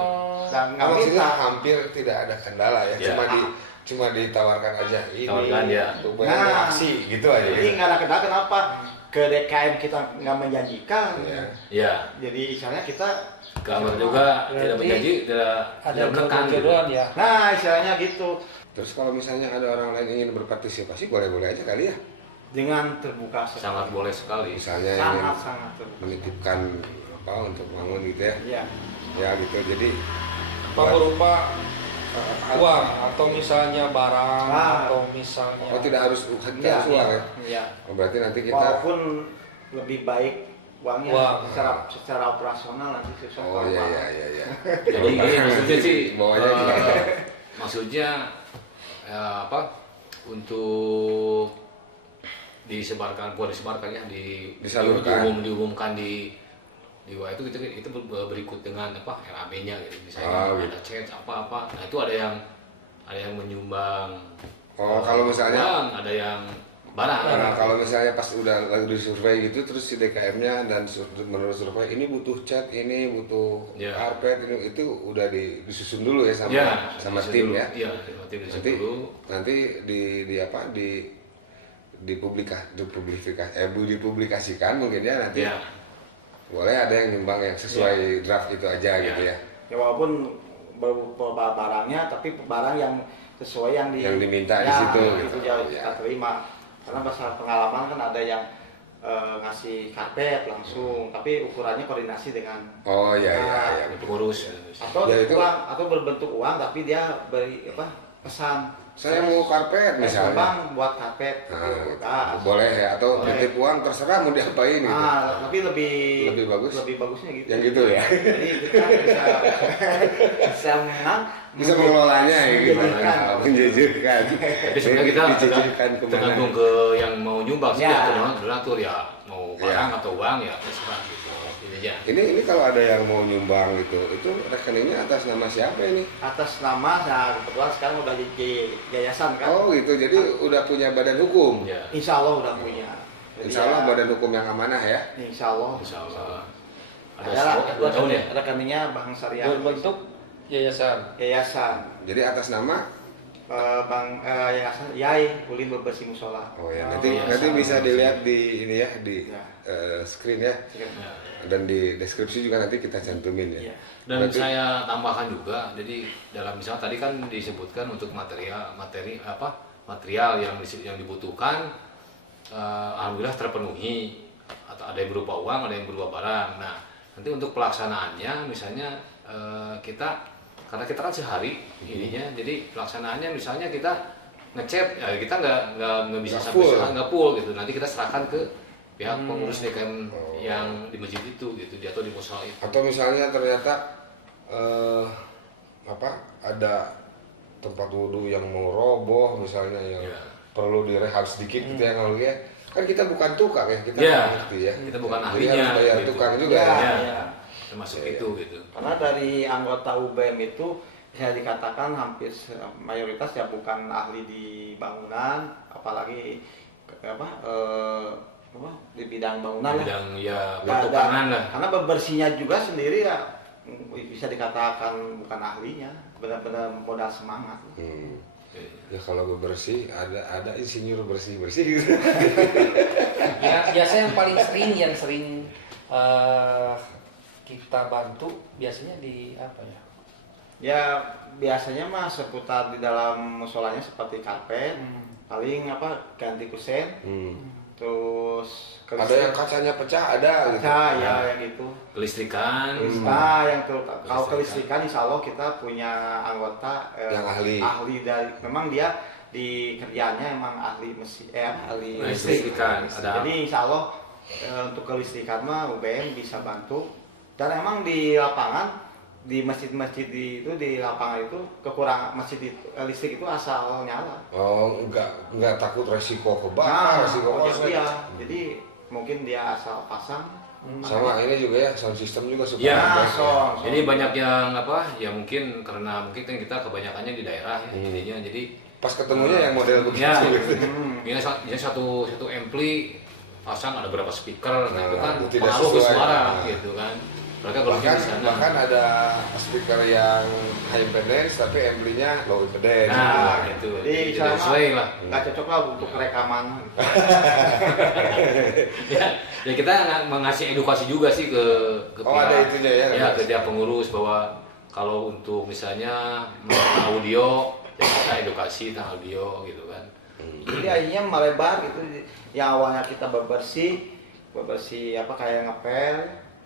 Dan nggak minta. Maksudnya hampir tidak ada kendala ya, Ya. cuma ditawarkan aja ini. Tawarkan, ya. UBM Nah. aksi gitu aja. Jadi nggak ada kendala kenapa? Ke DKM kita nggak menjanjikan. Iya. Ya. Jadi istilahnya kita Kamar juga Berarti tidak menjanji, tidak Ada menekan. gitu. jodohan ya. nah istilahnya gitu Terus kalau misalnya ada orang lain ingin berpartisipasi, boleh-boleh aja kali ya. dengan terbuka Sangat boleh sekali. Misalnya sangat terbuka. menitipkan apa untuk bangun gitu ya. Iya. Ya gitu. Jadi Apa berupa uang atau misalnya barang Ah. atau misalnya tidak harus uang ya. Iya. Oh, berarti nanti kita Walaupun lebih baik uangnya Uang. secara operasional nanti susah. Oh iya iya iya iya. Jadi ini maksudnya sih, Bawa aja gitu. maksudnya apa? Untuk disebarkan, bukan disebarkan ya, Disalurkan. diumumkan di WA itu berikut dengan apa RAB-nya gitu. Misalnya Oh, ada chat apa-apa. Nah, itu ada yang menyumbang. Oh, kalau misalnya uang, ada yang barang. Nah, kalau misalnya pas udah lagi di survei gitu, terus si DKM-nya dan menurut survei ini butuh cat, ini butuh Ya. karpet, ini itu udah disusun dulu ya sama Ya, sama disusun tim dulu. ya. Iya, sama tim disusun Nanti dulu. nanti dipublikasikan mungkin ya nanti. Ya. Boleh ada yang nyumbang yang sesuai draft itu aja Ya. gitu ya. Ya walaupun beberapa barangnya tapi barang yang sesuai yang diminta di ya, situ itu gitu. ya, Ya. kita terima. Karena masalah pengalaman kan ada yang ngasih karpet langsung, tapi ukurannya koordinasi dengan Oh iya iya iya. Ada pengurus. atau Ya, itu- uang atau berbentuk uang tapi dia beri pesan Saya mau karpet misalnya. Bang buat karpet. Nah, boleh ya, atau boleh. titip uang terserah mau diapain gitu. Tapi lebih bagus. Lebih bagusnya gitu. Yang gitu ya. Jadi kita bisa menang, Bisa mengelolanya ya gitu. menjejukkan. Tapi sebenarnya kita Dijejukkan kemana? tergantung ke yang mau nyumbang sih, Ya. ya donatur ya, mau barang atau uang ya terserah gitu. Ini aja. Ini kalau ada yang mau nyumbang gitu, itu rekeningnya atas nama siapa ini? Atas nama, nah kebetulan sekarang udah jadi yayasan kan. Oh gitu, jadi udah punya badan hukum. Ya. Insya Allah udah punya. Jadi Insya Allah badan hukum yang amanah ya. Insya Allah. Insya Allah. Ada 2 tahun ya. rekeningnya Bank Syariah. Berbentuk yayasan. Yayasan. Jadi atas nama. Bang Yayasan Yai Ulin Bebersih Musola. Oh ya, Oh, nanti iya, nanti sama. bisa dilihat di ini ya di Ya. screen ya, Ya. dan di deskripsi juga nanti kita cantumin ya. Iya. Dan Berarti- saya tambahkan juga, jadi dalam misalnya tadi kan disebutkan untuk material yang dibutuhkan, alhamdulillah terpenuhi, atau ada yang berupa uang, ada yang berupa barang. Nah, nanti untuk pelaksanaannya, misalnya karena kita kan sehari ininya, jadi pelaksanaannya misalnya kita ngechat, ya kita nggak bisa Nggak sampai full. nggak full gitu. Nanti kita serahkan ke pihak pengurus DKM yang di masjid itu gitu, atau di musola itu. Atau misalnya ternyata ada tempat wudhu yang mau roboh misalnya yang Ya. perlu direhab sedikit gitu ya kalau ya. Kan kita bukan tukang ya, kita Ya, nggak ngerti ya. kita bukan Jadi ahlinya, harus bayar gitu. tukang juga Ya, ya. ya. Termasuk Iya, itu gitu. Karena dari anggota UBM itu bisa dikatakan hampir mayoritas ya bukan ahli di bangunan, apalagi di bidang bangunan lah. Bidang ya Nggak ada- pertukangan lah. Karena bebersihnya juga sendiri ya bisa dikatakan bukan ahlinya, benar-benar modal semangat. Ya kalau bersih ada insinyur bersih gitu. Ya, biasanya yang sering kita bantu biasanya di apa ya? Ya biasanya mah seputar di dalam musolanya seperti karpet, paling ganti kusen, terus Ada yang kacanya pecah ada gitu. kaca ya yang gitu. Kelistrikan. Nah, yang kalau Kelistrikan. kelistrikan insya Allah kita punya anggota Yang ahli. dari memang dia di kerjaannya emang ahli ahli Kelistrikan. Ada Jadi insya Allah untuk kelistrikan mah UBM bisa bantu, dan emang di lapangan di masjid-masjid di lapangan itu kekurangan listrik itu asal nyala. Oh, enggak takut resiko kebakar, resiko korslet. iya. Jadi mungkin dia asal pasang. Sama ini juga ya, sound system juga supaya Ya, bagus ya. sound. Jadi banyak yang ya mungkin karena mungkin kan kita kebanyakannya di daerah ya ininya. Jadi Pas ketemunya yang model begitu ya, gitu. ini satu ampli pasang ada berapa speaker, nah itu kan Tidak pengaruh ke sesuai. suara gitu kan. Mereka kalau di sana. Bahkan ada speaker yang high impedance tapi amplinya low impedance. Nah, itu. Jadi Tidak sama sesuai lah. nggak cocok lah untuk rekaman. Ya kita mengasih edukasi juga sih ke Oh, ada itunya ya? Ya, ke tiap pengurus bahwa kalau untuk misalnya audio ya kita edukasi tentang audio gitu kan. Jadi akhirnya melebar gitu. Yang awalnya kita bebersih kayak ngepel,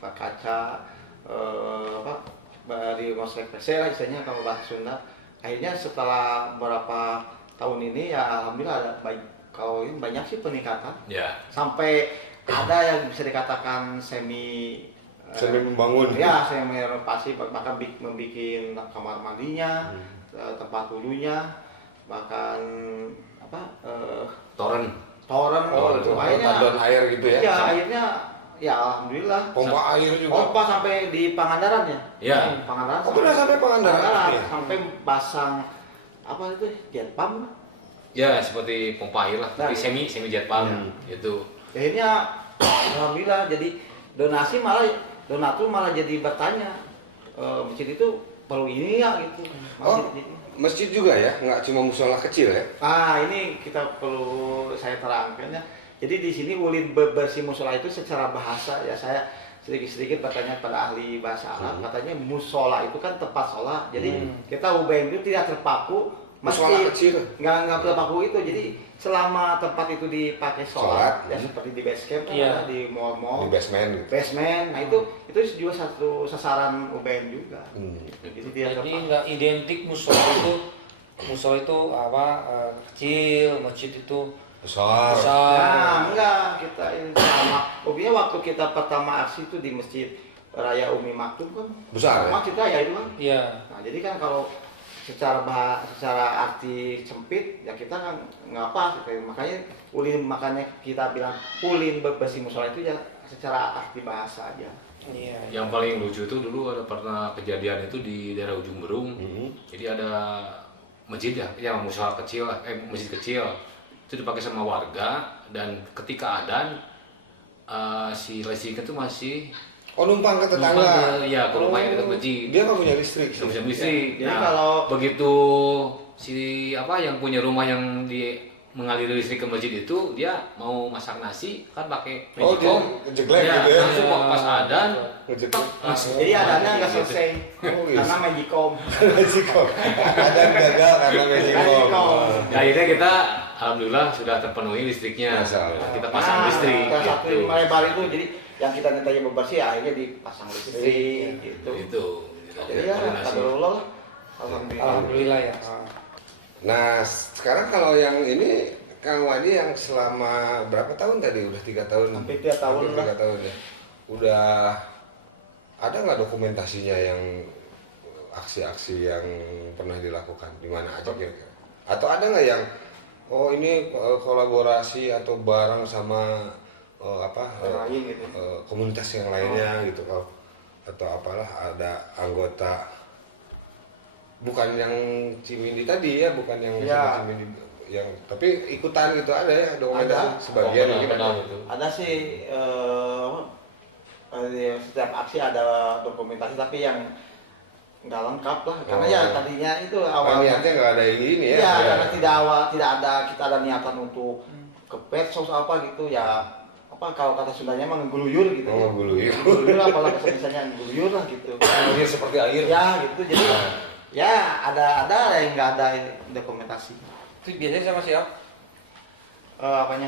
pakai kaca, di moslek PC lah istilahnya kalau bahasa Sunda. Akhirnya setelah beberapa tahun ini ya alhamdulillah ada banyak sih peningkatan. Ya. Sampai ada yang bisa dikatakan semi membangun. Ya, semi renovasi, bahkan membuat kamar mandinya, tempat wudhunya, bahkan Toren. toren, Tandon air gitu ya. Iya, akhirnya ya alhamdulillah. Pompa air juga. Pompa sampai di Pangandaran ya? Ya. Pangandaran. Oh, benar sampai Pangandaran? Iya. Sampai pasang jet pump. Ya, seperti pompa air lah, tapi Nah, semi jet pump gitu. Akhirnya alhamdulillah jadi donatur malah jadi bertanya, masjid itu perlu ini ya gitu. Masjid juga ya, nggak cuma musola kecil ya. Ini kita perlu saya terangkan ya. Jadi di sini ulin bersih musola itu secara bahasa ya, saya sedikit-sedikit bertanya pada ahli bahasa Arab, katanya musola itu kan tempat sholat. Jadi kita UBM itu tidak terpaku Musola kecil. nggak terpaku itu. Jadi selama tempat itu dipakai sholat, ya seperti di base camp kan, Iya. ada di mall-mall, Di basement gitu. basement. Nah itu juga satu sasaran UBM juga. Jadi tidak Jadi terpaku. nggak identik musola itu musola itu kecil, masjid itu Besar. besar. Nah, enggak, kita ini sama. Pokoknya waktu kita pertama aksi itu di Masjid Raya Umi Maktum kan Besar, sama kita ya itu kan. Iya. Nah, jadi kan kalau secara arti sempit ya kita kan nggak pas gitu. Makanya kita bilang ulin berbesi musola itu ya secara arti bahasa aja. Iya. Yang paling lucu itu dulu ada pernah kejadian itu di daerah Ujung Berung. Jadi ada masjid ya musola kecil, masjid kecil itu dipakai sama warga, dan ketika adzan si listriknya itu masih Oh, numpang ke tetangga. numpang ke rumah yang dekat masjid. Dia nggak punya listrik. Bisa punya listrik. Jadi Nah, kalau- begitu si yang punya rumah yang mengaliri listrik ke masjid itu, dia mau masak nasi kan pakai Oh, dia magicom. ngejeglek Ya, gitu ya. langsung pas adzan Ngejeglek. langsung Jadi adanya mati nggak gitu. selesai Oh, gitu. karena magicom. Magicom. Ada yang gagal karena magicom. Magicom. Nah, akhirnya kita alhamdulillah sudah terpenuhi listriknya. Masya Allah. Nah, kita pasang listrik. Salah satu Gitu. melebar itu jadi yang kita nyatanya bebersih akhirnya dipasang listrik gitu. Itu. Jadi ya kadulullah lah. Alhamdulillah. Alhamdulillah ya. Nah, sekarang kalau yang ini Kang Wadi yang selama berapa tahun tadi? Udah 3 tahun. Hampir 3 tahun Hampir lah. 3 tahun ya. Udah ada nggak dokumentasinya yang aksi-aksi yang pernah dilakukan di mana aja kira-kira? Atau ada nggak yang ini kolaborasi atau bareng sama Lain gitu. komunitas yang lainnya gitu kalau atau apalah ada anggota bukan yang Cimindi tadi ya, bukan yang Ya. sama Cimindi yang tapi ikutan gitu ada ya dokumentasi Ada. sebagian mungkin Pernah ada. itu. Ada sih setiap aksi ada dokumentasi tapi yang nggak lengkap lah karena Oh. ya tadinya itu Awalnya awalnya niatnya nggak ada ini ya. ya karena tidak ada kita ada niatan untuk ke petsos apa gitu ya apa kalau kata Sundanya emang ngeluyur gitu Oh, ngeluyur. ngeluyur apalagi misalnya ngeluyur lah gitu Mengalir seperti air. ya gitu jadi ya ada yang nggak ada dokumentasi. Itu biasanya sama siapa? Apanya?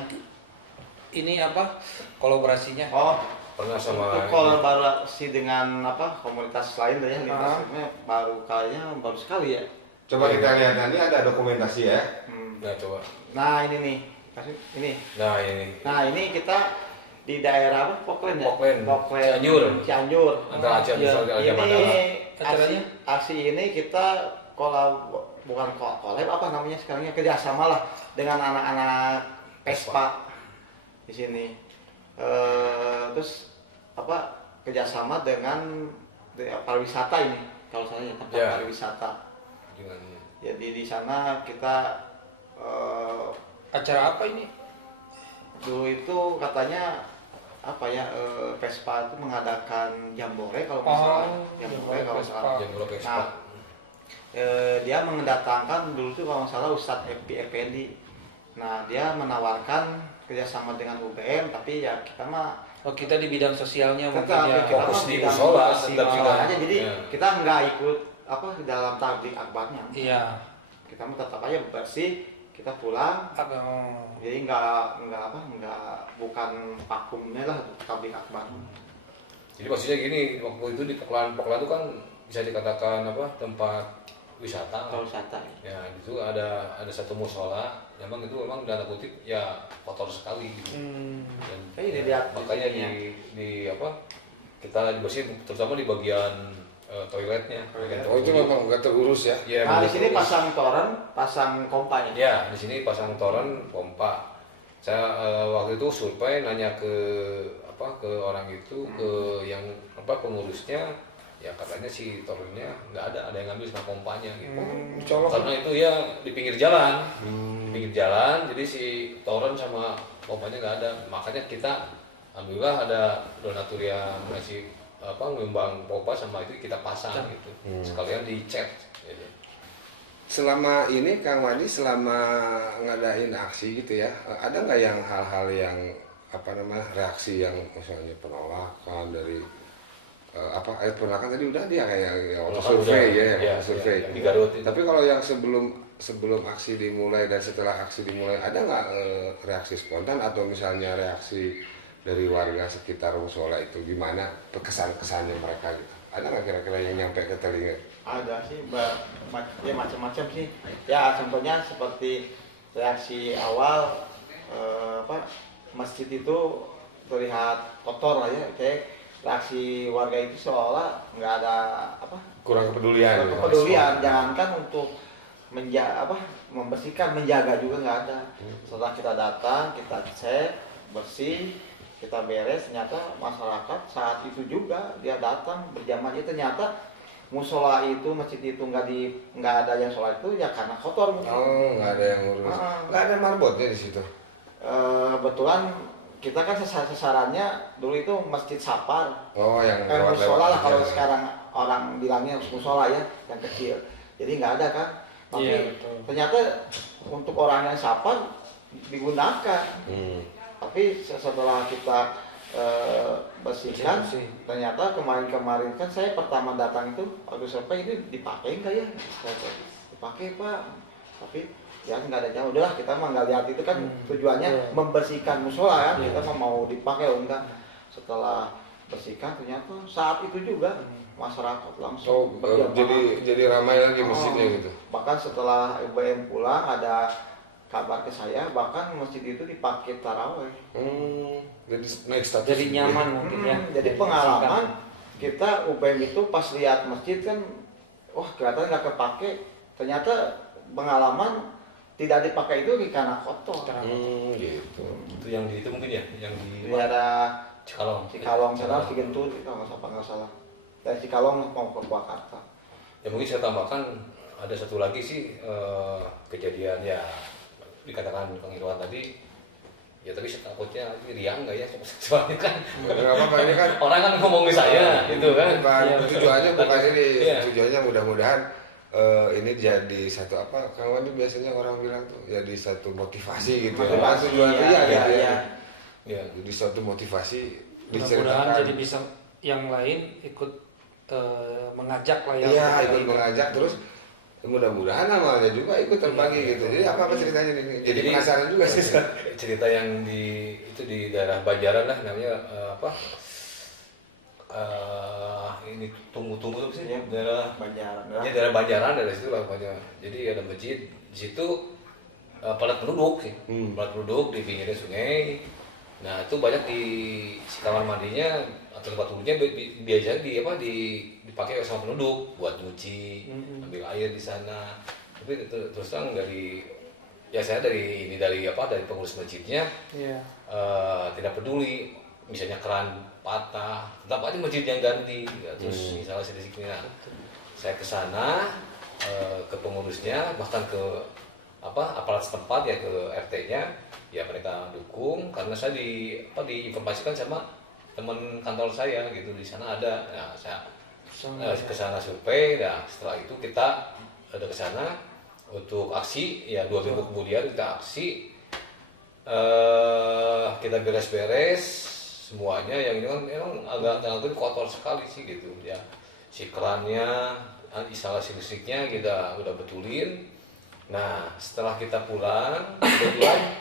Ini apa? Kolaborasinya. Oh, Pernah sama untuk kolaborasi dengan apa komunitas lain ya, Ah. lintasnya baru sekali ya. Coba kita lihat nanti ada dokumentasi ya. Nah, coba. Nah ini nih, ini. Nah, ini. Nah ini kita di daerah apa? Poklen ya? Poklen. Cianjur. Antara Aceh Iya. dan Ini Acaranya? aksi ini kita bukan kolab apa namanya sekarangnya kerjasama lah dengan anak-anak Vespa di sini. Terus apa kerjasama dengan pariwisata ini kalau saya tempat Ya. pariwisata. Dengan Jadi di sana kita Acara apa ini? dulu itu katanya apa ya Vespa itu mengadakan jambore kalau nggak salah. Jambore kalau nggak salah. yang Blok Nah, Vespa. dia mendatangkan dulu tuh kalau nggak salah Ustadz Effendi. Nah dia menawarkan kerjasama dengan UBM tapi ya kita mah Oh, kita di bidang sosialnya mungkin tetap ya. kita fokus mah di bidang musola, bersih tetap musola kita. aja jadi Ya. kita nggak ikut apa di dalam tablik akbarnya. Iya. Kita mah tetap aja bersih kita pulang jadi nggak bukan vakumnya lah tablik akbar. Jadi maksudnya gini, waktu itu di Poklan itu kan bisa dikatakan apa tempat wisata. Kalau wisata Ya, itu ada satu musola, memang itu memang dalam kutip ya kotor sekali gitu. Dan, ini lihat makanya di di apa kita dibersihin terutama di bagian toiletnya. Oh itu memang nggak terurus ya. Ya, nah di begitu. sini pasang toren, pasang pompa ya. Ya, di sini pasang toren pompa. Saya waktu itu survei nanya ke orang itu ke yang pengurusnya, ya katanya si torennya nggak ada yang ngambil sama pompanya gitu. Colok. Karena itu ya di pinggir jalan, jadi si toren sama pompanya nggak ada. Makanya kita alhamdulillah ada donatur yang ngasih ngembang pompa sama itu kita pasang gitu. Sekalian dicat. Gitu. Selama ini Kang Wadi selama ngadain aksi gitu ya, ada nggak yang hal-hal yang reaksi yang misalnya penolakan dari penolakan tadi udah dia kayak waktu Penolakan survei udah, ya, ya, survei. yang di Garut itu. Tapi kalau yang sebelum aksi dimulai dan setelah aksi dimulai ada nggak reaksi spontan atau misalnya reaksi dari warga sekitar musola itu gimana kesan-kesannya mereka gitu? ada nggak kira-kira yang nyampe ke telinga? Ada sih, ya macam-macam sih. Ya contohnya seperti reaksi awal masjid itu terlihat kotor lah ya, kayak reaksi warga itu seolah nggak ada Kurang kepedulian. kepedulian, jangankan untuk membersihkan, menjaga juga nggak ada. Setelah kita datang, kita cek bersih, kita beres, ternyata masyarakat saat itu juga dia datang berjamaah, ternyata musola itu, masjid itu nggak ada yang sholat itu ya karena kotor mungkin. Oh, nggak ada yang ngurus. Nggak ada marbotnya di situ. Kebetulan kita kan sasarannya dulu itu masjid Sapar. Oh, yang Musola lah kalau ya. sekarang orang bilangnya musola ya, yang kecil. Jadi nggak ada kan. Tapi Iya, betul. ternyata untuk orang yang Sapar digunakan. Tapi setelah kita bersihkan, Bersih. ternyata kemarin kan saya pertama datang itu, aduh sampai ini dipakai enggak ya? Dipakai Pak. Tapi ya nggak ada jauh. Udahlah kita mah nggak lihat itu kan tujuannya Iya. membersihkan musola kan. Iya. Kita mah mau dipakai oh enggak. Setelah bersihkan ternyata saat itu juga masyarakat Oh, langsung berjamaah. jadi ramai lagi masjidnya gitu. Bahkan setelah UBM pulang ada kabar ke saya, bahkan masjid itu dipakai taraweh. Jadi naik status. Jadi nyaman mungkin ya. Jadi pengalaman kita UBM itu pas lihat masjid kan, wah kelihatan nggak kepake. Ternyata pengalaman tidak dipakai itu karena kotor. Gitu. Itu yang di itu mungkin ya, yang di Di ada Cikalong. sana Cigentur kita nggak salah. Dari Cikalong mau ke Purwakarta. Ya mungkin saya tambahkan ada satu lagi sih kejadian ya dikatakan Kang Irwan tadi, ya tapi saya takutnya ini riang nggak ya, soalnya kan Nggak apa-apa, ini kan orang kan ngomong ke saya gitu kan. tujuannya ini, Iya. tujuannya mudah-mudahan ini jadi satu Kang Wandi biasanya orang bilang tuh ya di satu motivasi gitu. Motivasi, Tujuan iya, dia iya, gitu ya. iya. Ya, Jadi suatu motivasi Mudah-mudahan diceritakan. jadi bisa yang lain ikut mengajak lah ya. Iya, seperti ikut ini. mengajak terus mudah-mudahan amalnya juga ikut terbagi gitu. Jadi apa ceritanya ini? Jadi penasaran juga sih. cerita yang itu di daerah Banjaran lah namanya ini tunggu-tunggu tuh sih Iya. daerah Banjaran. ya daerah Banjaran dari situ lah pokoknya. Jadi ada masjid di situ padat penduduk sih, padat penduduk di pinggirnya sungai. Nah itu banyak di si kamar mandinya atau tempat wudhunya biasanya dipakai sama penduduk buat nyuci, ambil air di sana. Tapi terus terang dari pengurus masjidnya Iya. tidak peduli, misalnya keran patah, tetap aja masjid yang ganti. Ya, terus misalnya sedikitnya saya ke sana ke pengurusnya, bahkan ke aparat setempat ya, ke RT-nya, ya mereka dukung karena saya diinformasikan sama teman kantor saya gitu, di sana ada. Nah, saya ke sana survei. Nah, setelah itu kita ada ke sana untuk aksi ya, 2 minggu kemudian kita aksi, kita beres-beres semuanya. Yang ini kan memang agak kotor sekali sih gitu ya, si kerannya, instalasi listriknya kita udah betulin. Nah setelah kita pulang kebetulan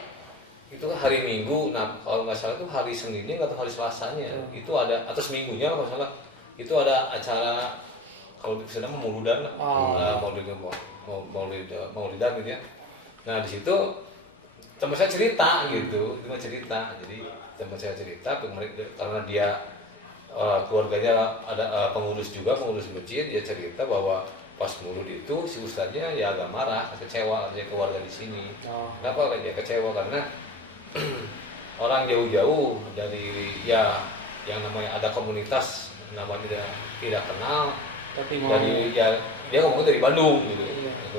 itu hari Minggu, nah kalau nggak salah itu hari Seninnya atau hari Selasanya itu ada, atau seminggunya kalau nggak salah itu ada acara, kalau di sana mauludan lah, maulidan gitu ya. Nah di situ teman saya cerita gitu, jadi teman saya cerita karena dia keluarganya ada pengurus masjid, dia cerita bahwa pas mulut itu si ustadznya ya agak marah, kecewa dia keluarga di sini. Kenapa dia kecewa? Karena orang jauh-jauh dari ya yang namanya ada komunitas namanya tidak kenal, Tapi mau dari ya dia ngomongnya dari Bandung gitu.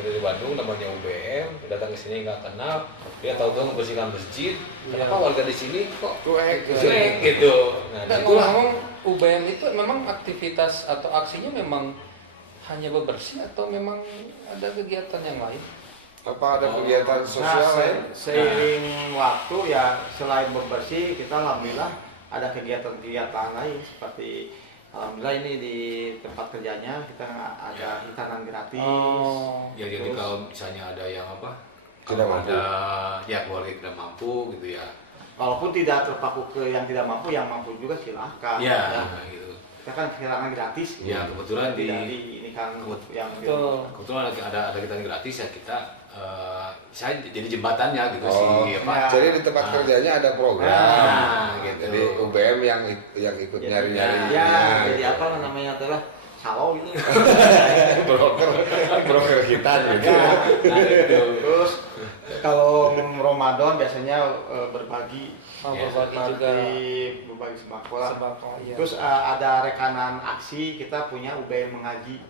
Dari Bandung namanya UBM, datang ke sini nggak kenal, dia tahu-tahu membersihkan masjid. Kenapa warga di sini kok cuek gitu? Nah, Dan disitulah ngomong UBM itu memang aktivitas atau aksinya memang hanya bebersih atau memang ada kegiatan yang lain? Apa ada kegiatan sosial lain? Seiring waktu ya, selain bersih kita alhamdulillah ada kegiatan-kegiatan lain seperti alhamdulillah ini di tempat kerjanya kita ada hitanan gratis. ya jadi kalau misalnya ada yang Tidak kalau mampu. ada ya keluarga tidak mampu gitu ya. Walaupun tidak terpaku ke yang tidak mampu, yang mampu juga silahkan. Ya, gitu. kita kan kehilangan gratis. Ya kebetulan di ini kan yang Betul. kebetulan ada kita yang gratis ya kita saya jadi jembatannya gitu Oh, sih apa. ya. Jadi di tempat kerjanya ada program. Nah, gitu. Jadi UBM yang ikut nyari-nyari. Ya, jadi apa namanya adalah salo gitu. broker kita gitu. Ya, Nah, itu. terus kalau Ramadan biasanya berbagi Berbagi juga berbagi sembako lah. sembako. Iya. Terus ada rekanan aksi kita punya UBM mengaji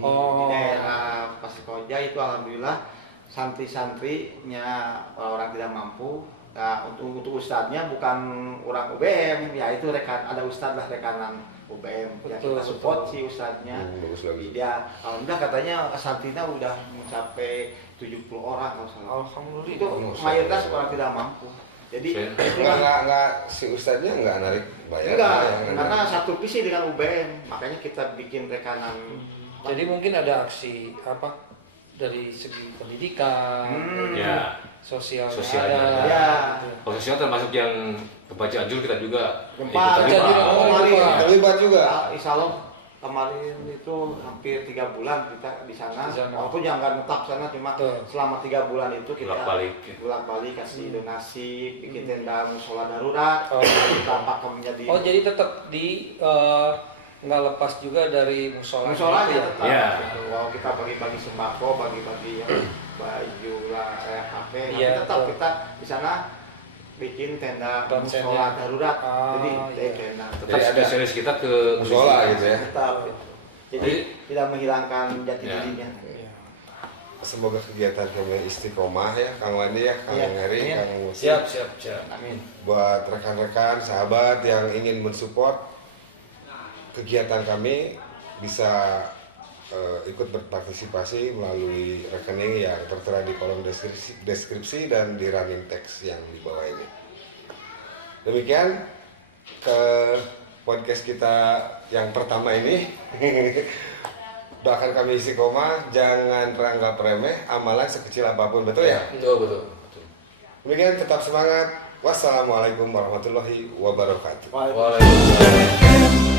Oh. di daerah Pasir Koja itu alhamdulillah santri-santrinya orang tidak mampu. Nah, untuk ustadznya bukan orang UBM, ya itu ada ustadz lah rekanan UBM. Ya Betul, kita support betul. si ustadznya. Bagus lagi. Ya, alhamdulillah katanya santrinya udah mencapai 70 orang kalau salah. Alhamdulillah. Itu mayoritas orang tidak mampu. Jadi Enggak si ustadznya enggak narik bayar. enggak, ya, karena satu visi dengan UBM, makanya kita bikin rekanan. Jadi mungkin ada aksi apa dari segi pendidikan, Ya. sosialnya Sosialnya ada. ada. gitu. Posisinya termasuk yang membaca anjur kita juga Gempa, ikut Jadi, terlibat. Gempa. Terlibat juga. Insya Allah kemarin itu hampir 3 bulan kita di sana. Di sana. Walaupun yang nggak netap sana, cuma Betul. selama 3 bulan itu kita Bolak-balik. bolak-balik kasih donasi, bikin tenda musola darurat, Oh. kita pakai menjadi Oh jadi tetap di nggak lepas juga dari musola. musolanya gitu ya? tetap. Iya. Gitu. Wow, kita bagi-bagi sembako, bagi-bagi yang baju lah, HP. Iya, Tapi tetap betul. kita di sana bikin tenda Konsennya. musola darurat. Ah, Jadi iya. tenda. Tetap Jadi ada spesialis kita ke musola gitu ya. Tetap. Jadi tidak menghilangkan jati Ya. dirinya. Iya. Semoga kegiatan kami istiqomah ya, Kang Wandi ya, Kang Iya. Heri, Iya. Kang Musi. siap. Amin. Buat rekan-rekan, sahabat yang ingin mensupport kegiatan kami bisa ikut berpartisipasi melalui rekening yang tertera di kolom deskripsi dan di running text yang di bawah ini. Demikian ke podcast kita yang pertama ini. Doakan kami istiqomah, jangan teranggap remeh, amalan sekecil apapun, betul ya? Betul. Demikian, tetap semangat. Wassalamualaikum warahmatullahi wabarakatuh. Waalaikumsalam. Waalaikumsalam.